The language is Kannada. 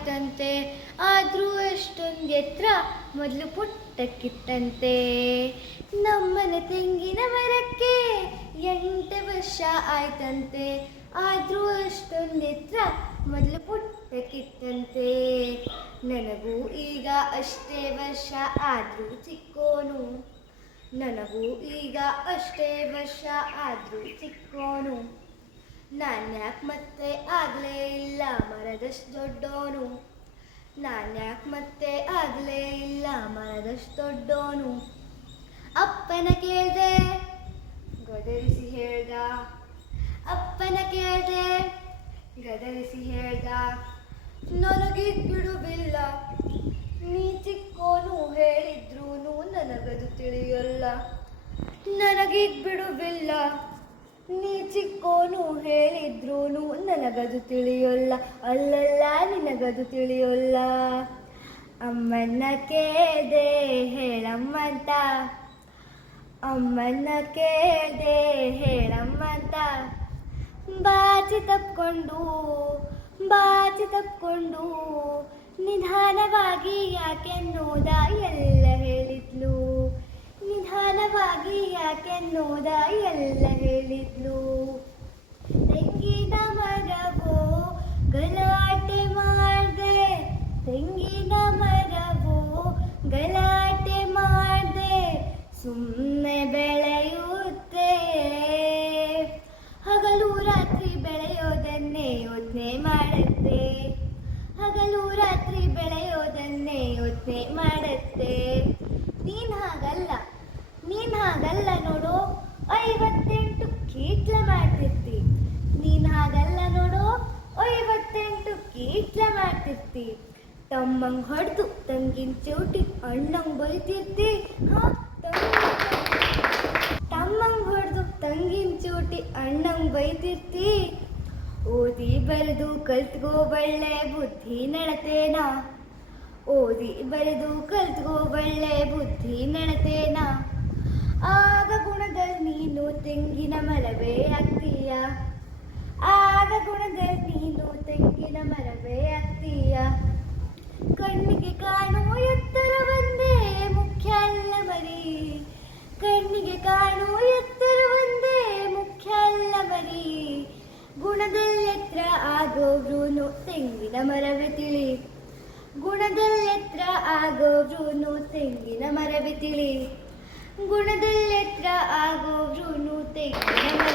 ಆಯ್ತಂತೆ, ಆದರೂ ಅಷ್ಟೊಂದು ಎತ್ತರ ಮೊದಲು ಪುಟ್ಟಕ್ಕಿಟ್ಟಂತೆ ನಮ್ಮನ ತೆಂಗಿನ ಮರಕ್ಕೆ ಎಂಟು ವರ್ಷ ಆಯ್ತಂತೆ, ಆದರೂ ಅಷ್ಟೊಂದು ಎತ್ತರ ಮೊದಲು ಪುಟ್ಟಕ್ಕಿಟ್ಟಂತೆ ನನಗೂ ಈಗ ಅಷ್ಟೇ ವರ್ಷ ಆದರೂ ಚಿಕ್ಕೋನು. ನನಗೂ ಈಗ ಅಷ್ಟೇ ವರ್ಷ ಆದರೂ ಚಿಕ್ಕೋನು. ನಾನ್ಯಾಕ್ ಮತ್ತೆ ಆಗಲೇ ಇಲ್ಲ ಮರದಷ್ಟು ದೊಡ್ಡೋನು. ನಾನ್ಯಾಕ್ ಮತ್ತೆ ಆಗಲೇ ಇಲ್ಲ ಮರದಷ್ಟು ದೊಡ್ಡೋನು. ಅಪ್ಪನ ಕೇಳಿದೆ. ಗದರಿಸಿ ಹೇಳ್ದ. ಅಪ್ಪನ ಕೇಳಿದೆ. ಗದರಿಸಿ ಹೇಳ್ದ. ಬಿಡುವಿಲ್ಲ ನೀ ಚಿಕ್ಕೋನು ಹೇಳಿದ್ರೂ ನನಗದು ತಿಳಿಯಲ್ಲ. ನನಗೀಗ ಬಿಡುವಿಲ್ಲ ನೀ ಚಿಕ್ಕೋನು ಹೇಳಿದ್ರೂನು ನನಗದು ತಿಳಿಯೋಲ್ಲ, ಅಲ್ಲಲ್ಲ ನಿನಗದು ತಿಳಿಯೋಲ್ಲ. ಅಮ್ಮನ್ನ ಕೇಳ್ದೆ ಹೇಳಮ್ಮಂತ, ಅಮ್ಮನ್ನ ಕೇಳ್ದೆ ಹೇಳಮ್ಮಂತ. ಬಾಚಿ ತಪ್ಕೊಂಡು ಬಾಚಿ ತಪ್ಕೊಂಡು ನಿಧಾನವಾಗಿ ಯಾಕೆನ್ನೋದ ಎಲ್ಲ ಹೇಳಿದ್ಲು. ನಿಧಾನವಾಗಿ ಯಾಕೆನ್ನೋದ ಎಲ್ಲ ಬೆಳೆಯೋದನ್ನೇ ಮಾಡತ್ತೆ. ನೀನ್ ಹಾಗಲ್ಲ ನೀನ್ ಹಾಗಲ್ಲ ನೋಡು. ಐವತ್ತೆಂಟು ಕೀಟ್ಲ ಮಾಡ್ತಿರ್ತಿ. ನೀನ್ ಹಾಗಲ್ಲ ನೋಡು. ಐವತ್ತೆಂಟು ಕೀಟ್ಲ ಮಾಡ್ತಿರ್ತಿ. ತಮ್ಮಂಗ್ ಹೊಡೆದು, ತಂಗಿನ ಚೌಟಿ ಅಣ್ಣಂಗ್ ಬೈತಿರ್ತಿ. ಹಾ, ತಮ್ಮಂಗ್ ಹೊಡೆದು, ತಂಗಿನ ಚೌಟಿ ಅಣ್ಣಂಗ್ ಬೈತಿರ್ತಿ. ಓದಿ ಬರೆದು, ಕಲ್ತ್ಕೋ ಬಳ್ಳೆ ಬುದ್ಧಿ ನಡತೇನ? ಓದಿ ಬರೆದು ಕಲ್ತ್ಕೋ ಒಳ್ಳೆ ಬುದ್ಧಿ ನಡತೇನ. ಆಗ ಗುಣದಲ್ಲಿ ನೀನು ತೆಂಗಿನ ಮರವೇ ಆಗ್ತೀಯ? ಆಗ ಗುಣದಲ್ಲಿ ನೀನು ತೆಂಗಿನ ಮರವೇ ಆಗ್ತೀಯ? ಕಣ್ಣಿಗೆ ಕಾಣುವ ಎತ್ತರ ಒಂದೇ ಮುಖ್ಯ ಅಲ್ಲ ಬರಿ ಕಣ್ಣಿಗೆ ಕಾಣುವ ಎತ್ತರ ಒಂದೇ ಮುಖ್ಯ ಅಲ್ಲ ಬರಿ ಗುಣದಲ್ಲಿ ಎತ್ತರ ಆಗೋವ್ರೂನು ತೆಂಗಿನ ಮರವೇ ತಿಳಿ. ಗುಣದಲ್ಲೆತ್ರ ಆಗೋವ್ರು ತೆಂಗಿನ ಮರವಿ ತಿಳಿ. ಗುಣದಲ್ಲೆತ್ರ ಆಗೋವ್ರು ತೆಂಗಿನ